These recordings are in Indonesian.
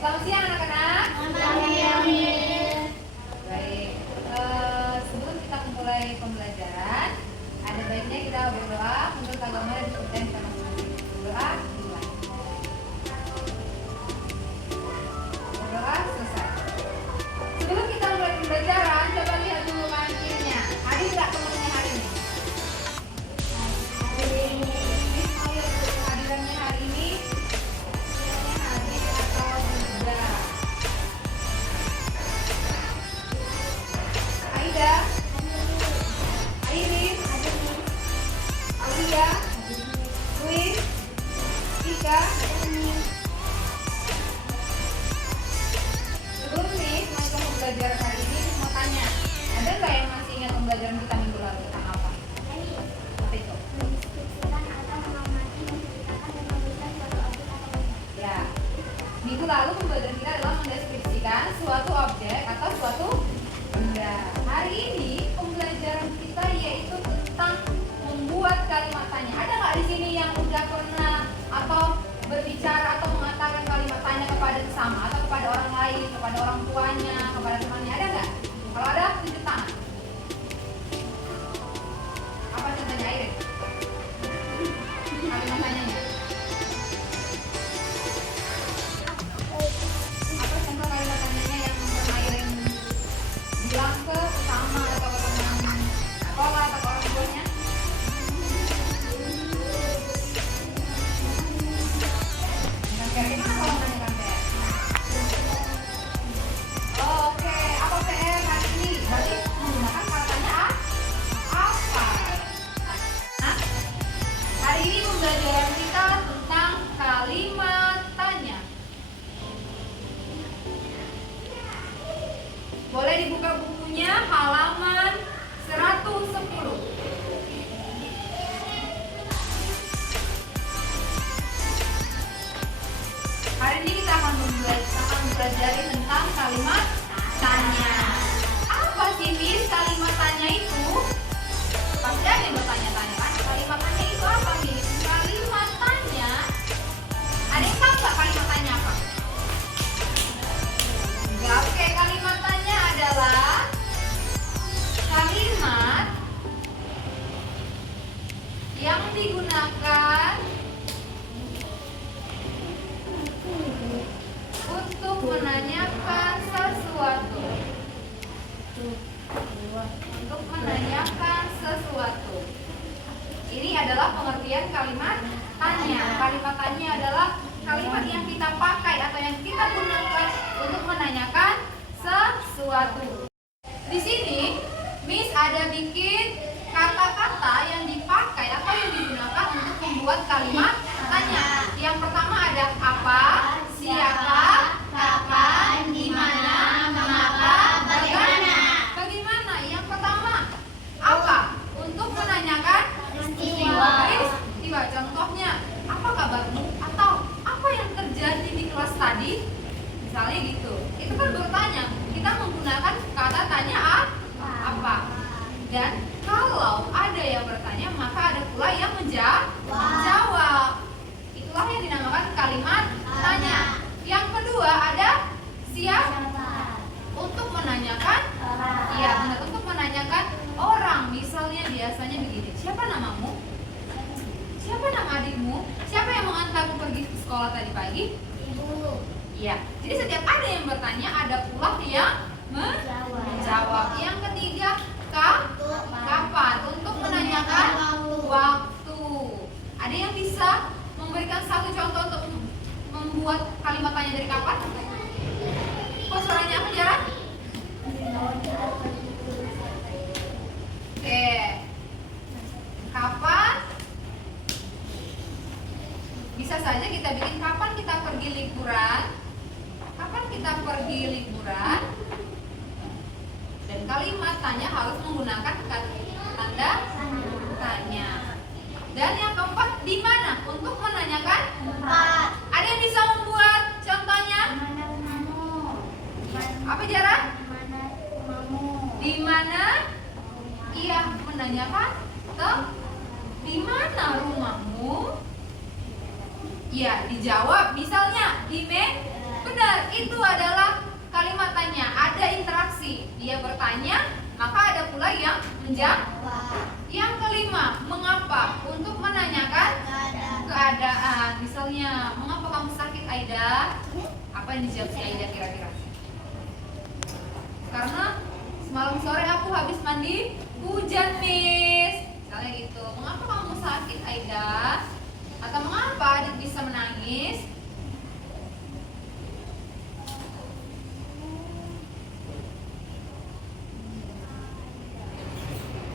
Selamat siang anak-anak. Selamat siang. Baik, sebelum kita mulai pembelajaran, ada baiknya kita berdoa menurut agama dan kepercayaan kita masing-masing. Berdoa dimulai. Berdoa selesai. Sebelum kita mulai pembelajaran, coba lihat dulu kancingnya. Hadir nggak temennya hari ini? Miss mau lihat dulu kehadirannya hari ini. Hadir atau tidak? Aida, Airin, Aulia, Luis, Tika. Sebelum nih masuk pembelajaran hari ini, mau tanya, ada nggak yang masih ingat pembelajaran kita minggu lalu tentang apa? Apa itu? Ya, minggu lalu pembelajaran kita adalah mendeskripsikan suatu objek atau suatu benda. Hari ini pembelajaran kita yaitu tentang membuat kalimat tanya. Ada nggak di sini yang udah pernah atau berbicara atau mengatakan kalimat tanya kepada sesama atau kepada orang lain, kepada orang tuanya, kepada temannya? Ada nggak? Kalau ada, tunjuk tangan. Apa contohnya, Airin? Kalimat tanyanya. Apa contoh kalimat tanyanya yang pernah Airin bilang ke sesama atau ke teman sekolah atau ke orang tuanya? Gimana kalau menanyakan PR? Oke, apa PR hari ini? Berarti menggunakan katanya apa? Nah, hari ini pembelajaran kita tentang kalimat tanya. Boleh dibuka bukunya halaman 110. Hari ini kita akan mempelajari tentang kalimat tanya. Apa sih Miss kalimat tanya itu? Pasti ada yang bertanya-tanya kan? Kalimat tanya itu apa Miss? Kalimat tanya. Ada yang tahu nggak kalimat tanya apa? Enggak, oke. Kalimat tanya adalah kalimat yang digunakan untuk menanyakan sesuatu. Untuk menanyakan sesuatu. Ini adalah pengertian kalimat tanya. Kalimat tanya adalah kalimat yang kita pakai atau yang kita gunakan untuk menanyakan sesuatu. Di sini, Miss ada bikin kata-kata yang dipakai atau yang digunakan untuk membuat kalimat tanya. Yang pertama ada apa, siapa, kapan, di mana, mengapa, bagaimana. Bagaimana? Yang pertama, apa? Untuk menanyakan peristiwa. Contohnya, apa kabarmu? Atau apa yang terjadi di kelas tadi? Misalnya gitu. Itu kan bertanya. Kita menggunakan kata tanya apa. Dan kalau ada yang bertanya, maka ada pula yang menjawab. Itulah yang dinamakan kalimat tanya. Yang kedua ada siapa. Untuk menanyakan iya benar, untuk menanyakan orang. Misalnya biasanya begini, siapa namamu? Siapa nama adikmu? Siapa yang mengantarmu pergi ke sekolah tadi pagi? Ibu. Iya. Jadi setiap ada yang bertanya, ada pula yang menjawab. Yang ketiga, kapan? Untuk menanyakan waktu. Ada yang bisa memberikan satu contoh untuk membuat kalimat tanya dari kapan? Kok suaranya apa, Jara? Oke. Kapan? Bisa saja kita bikin kapan kita pergi liburan. Kapan kita pergi liburan? Dan kalimat tanya harus menggunakan tanda tanya. Dan yang keempat, di mana? Untuk menanyakan tempat. Ada yang bisa membuat contohnya? Apa Jara? Di mana? Iya, menanyakan di mana rumahmu? Iya, dijawab misalnya di benar, itu adalah kalimat tanya. Ada interaksi. Dia bertanya, maka ada pula yang menjawab. Yang kelima, mengapa? Untuk menanyakan keadaan. Misalnya, mengapa kamu sakit, Aida? Apa yang dijawab si Aida kira-kira? Karena semalam sore aku habis mandi hujan, Miss. Misalnya gitu. Mengapa kamu sakit, Aida? Atau mengapa adik bisa menangis?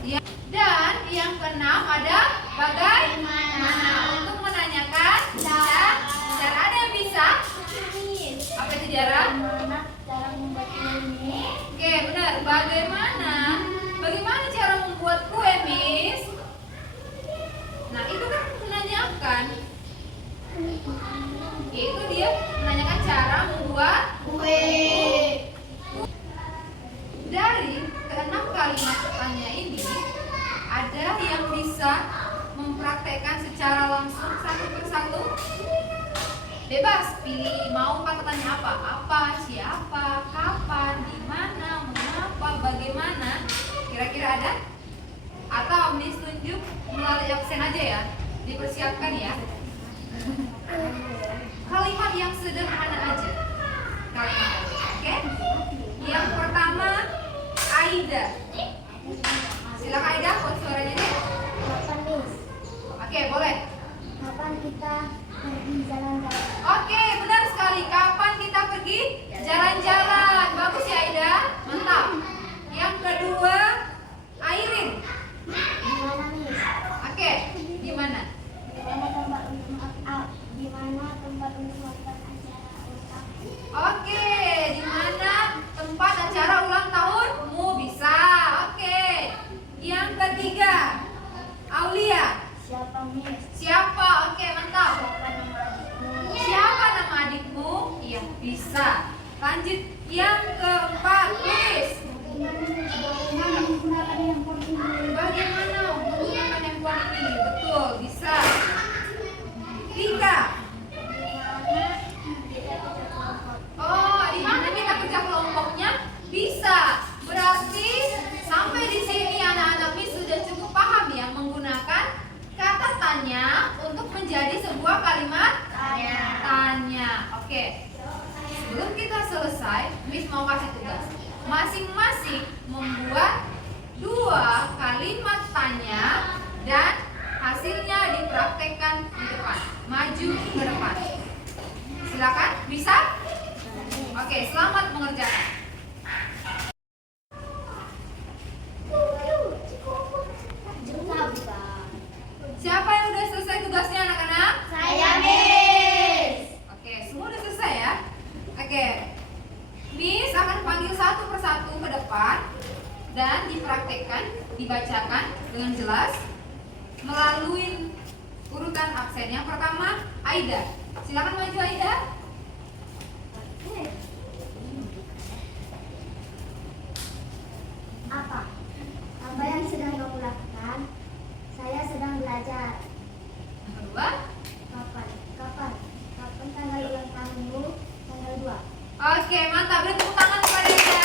Ya. Dan yang keenam ada bagaimana. Untuk menanyakan cara ada yang bisa? Apa itu Jara? Cara membuat ini. Oke, benar. Bagaimana? Bagaimana cara membuat kue, Miss? Nah, itu kan menanyakan. Itu dia menanyakan cara membuat Kue. Dari keenam kalimat tanya ini, ada yang bisa mempraktekkan secara langsung satu persatu? Bebas, pilih mau kata tanya apa? Apa, siapa, kapan, di mana, mengapa, bagaimana? Kira-kira ada? Atau Miss tunjuk melalui absen aja ya? Dipersiapkan ya. Kalimat yang sederhana aja. Kalimat aja, oke? Yang pertama, Aida. Silakan Aida, buat suaranya deh. Kapan, Miss? Oke, boleh. Kapan kita pergi jalan-jalan? Oke, benar sekali. Kapan kita pergi jalan-jalan? Bagus ya Aida, mantap. Yang kedua, Airin. Di mana, Miss? Oke, di mana? Di mana tempat untuk melakukan acara lengkap? Oke, di mana tempat acara ulang tahunmu? Bisa. Oke. Yang ketiga, Aulia. Siapa, Miss? Siapa? Oke, mantap. Siapa nama adikmu? Siapa nama adikmu? Iya, bisa. Lanjut yang keempat, Miss. Bagaimana menggunakan handphone ini? Bagaimana menggunakan handphone ini? Betul, bisa. Tiga. Oh, di mana kita kerja kelompoknya? Bisa. Berarti sampai di sini anak-anak Miss sudah cukup paham ya menggunakan kata tanya untuk menjadi sebuah kalimat tanya. Oke. Sebelum kita selesai, Miss mau kasih tugas. Masing-masing membuat 2 kalimat tanya dan hasilnya dipraktekkan di depan. Maju ke depan. Silakan, bisa? Oke, selamat mengerjakan. Siapa yang udah selesai tugasnya anak-anak? Saya, Miss. Oke, semua udah selesai ya? Oke. Miss akan panggil satu persatu ke depan dan dipraktekkan, dibacakan dengan jelas melalui urutan absen. Yang pertama, Aida. Silakan maju Aida. Apa? Apa yang sedang kamu lakukan? Saya sedang belajar. Yang kedua, Kapan? Kapan? Kapan tanggal ulang tahunmu? Tanggal 2. oke, mantap. Beri tepuk tangan kepada Aida.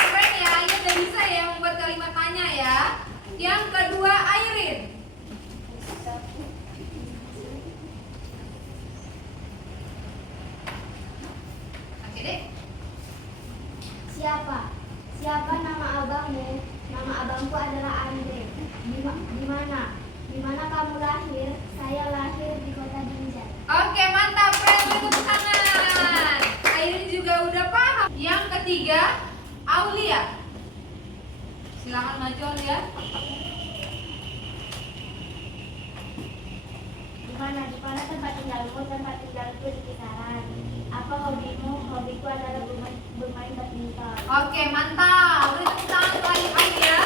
Keren ya, Aida udah bisa ya membuat kalimat tanya ya. Yang kedua, Airin. Oke deh. Siapa? Siapa nama abangmu? Nama abangku adalah Andre. Di mana? Di mana kamu lahir? Saya lahir di kota Binjai. Oke, mantap. Keren, beri tepuk tangan. Airin juga udah paham. Yang ketiga, Aulia. Silakan maju Aulia. Di mana tempat tinggalmu? Tempat tinggalku di kisaran. Apa hobimu? Hobiku adalah bermain badminton. Oke, mantap. Beri tepuk tangan untuk Aulia.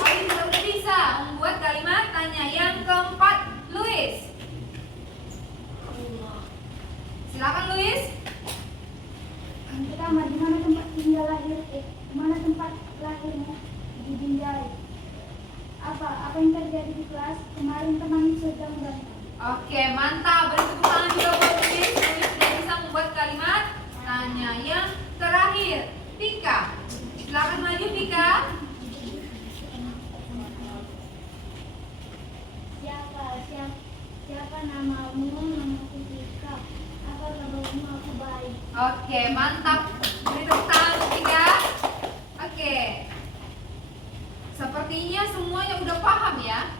Airin juga udah bisa membuat kalimat tanya. Yang keempat, Luis. Silakan Luis. Pertama, di mana tempat tinggal lahir? Di mana tempat lahirmu? Di Binjai. Apa yang terjadi di kelas? Kemarin teman sedang Oke, mantap. Beri tepuk tangan juga buat Luis. Luis sudah bisa membuat kalimat tanya. Oke, mantap. Beri tepuk tangan untuk tiga. Oke. Sepertinya semuanya udah paham ya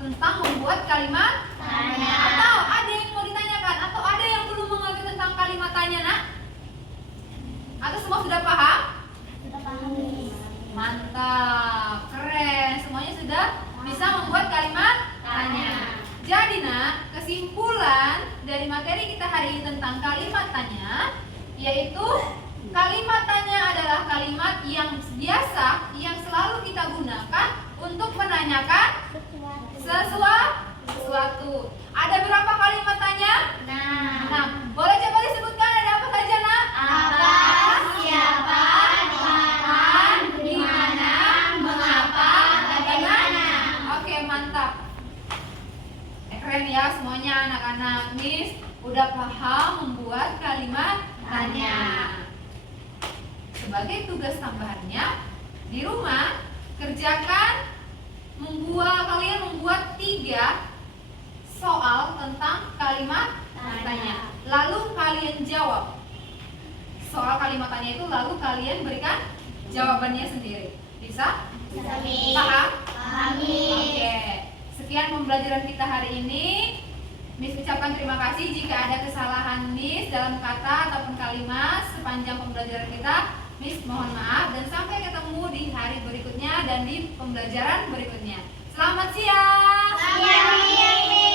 tentang membuat kalimat Tanya. Atau ada yang mau ditanyakan? Atau ada yang belum mengerti tentang kalimat tanya, nak? Atau semua sudah paham? Sudah paham, Miss. Mantap, keren. Semuanya sudah bisa membuat kalimat tanya. Jadi nak, kesimpulan dari materi kita hari ini tentang kalimat tanya, yaitu kalimat tanya adalah kalimat yang biasa, yang selalu kita gunakan untuk menanyakan sesuatu. Ada berapa kalimat tanya? Nah, boleh coba disebutkan ada apa saja, nak? Apa, siapa, kapan, di mana, mengapa, bagaimana. Oke, mantap. Keren ya semuanya anak-anak. Miss udah paham membuat kalimat tanya. Sebagai tugas tambahannya di rumah kerjakan kalian membuat 3 soal tentang kalimat tanya. Lalu kalian jawab soal kalimat tanya itu, lalu kalian berikan jawabannya sendiri. Bisa? Bisa, Miss. Paham? Paham, Miss. Oke. Sekian pembelajaran kita hari ini. Miss ucapkan terima kasih jika ada kesalahan Miss dalam kata ataupun kalimat sepanjang pembelajaran kita. Miss mohon maaf dan sampai ketemu di hari berikutnya dan di pembelajaran berikutnya. Selamat siang. Selamat siang, Miss.